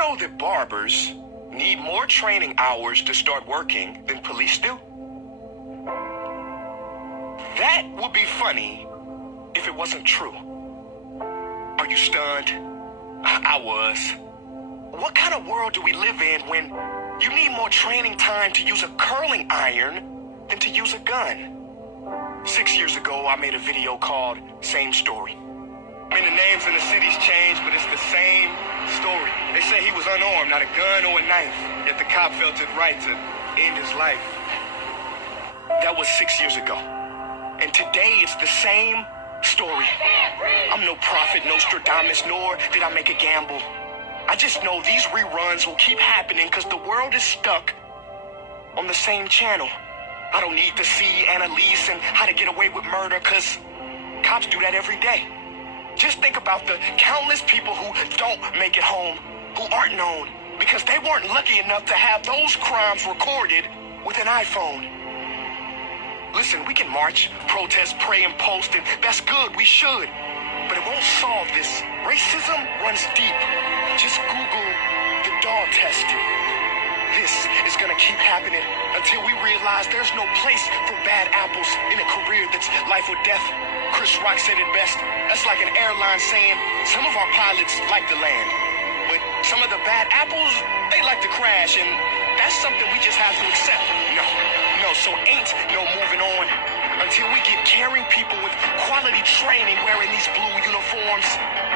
know that barbers need more training hours to start working than police do? That would be funny if it wasn't true. Are you stunned? I was. What kind of world do we live in when you need more training time to use a curling iron than to use a gun? 6 years ago, I made a video called Same Story. I mean, the names in the cities changed, but it's the same story. They say he was unarmed, not a gun or a knife, yet the cop felt it right to end his life. That was 6 years ago. And today it's the same story. I'm no prophet, Nostradamus, nor did I make a gamble. I just know these reruns will keep happening because the world is stuck on the same channel. I don't need to see Annalise and How to Get Away with Murder because cops do that every day. Just think about the countless people who don't make it home, who aren't known, because they weren't lucky enough to have those crimes recorded with an iPhone. Listen, we can march, protest, pray, and post, and that's good, we should. But it won't solve this. Racism runs deep. Just Google the dog test. This is gonna keep happening until we realize there's no place for bad apples in a career that's life or death. Chris Rock said it best. That's like an airline saying, some of our pilots like to land, but some of the bad apples, they like to crash, and that's something we just have to accept. No, so ain't no moving on until we get caring people with quality training wearing these blue uniforms.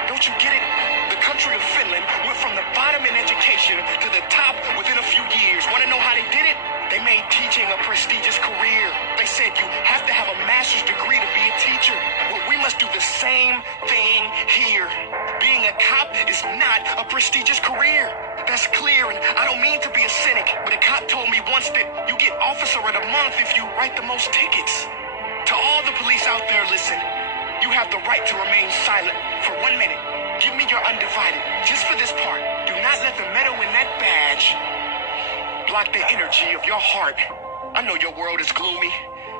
Don't you get it? The country of Finland went from the bottom in education to the top within a few years. Want to know how they did it? They made teaching a prestigious career. They said you have to have a master's degree to be a teacher. Well, we must do the same thing here. Being a cop is not a prestigious career. That's clear, and I don't mean to be a cynic, but a cop told me once that you get officer of the month if you write the most tickets. To all the police out there, listen, you have the right to remain silent for 1 minute. Give me your undivided, just for this part. Do not let the metal in that badge block the energy of your heart. I know your world is gloomy.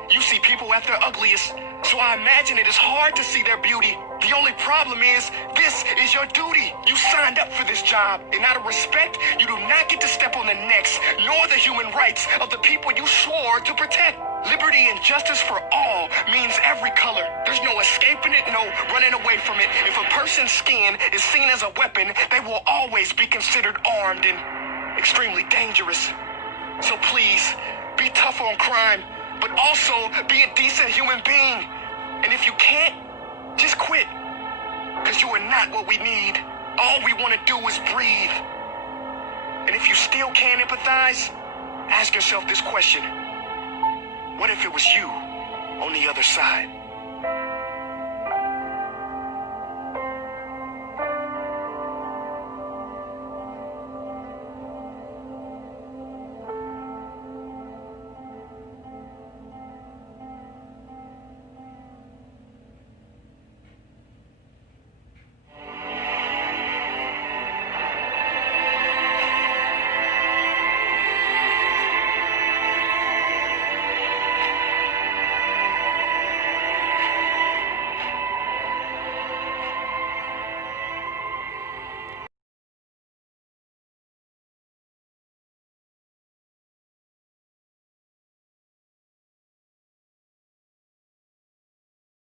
You see people at their ugliest, so I imagine it is hard to see their beauty. The only problem is, this is your duty. You signed up for this job, and out of respect, you do not get to step on the necks, nor the human rights of the people you swore to protect. Liberty and justice for all means every color. There's no escaping it, no running away from it. If a person's skin is seen as a weapon, they will always be considered armed and extremely dangerous. So please, be tough on crime, but also be a decent human being. And if you can't, just quit. Because you are not what we need. All we want to do is breathe. And if you still can't empathize, ask yourself this question. What if it was you on the other side?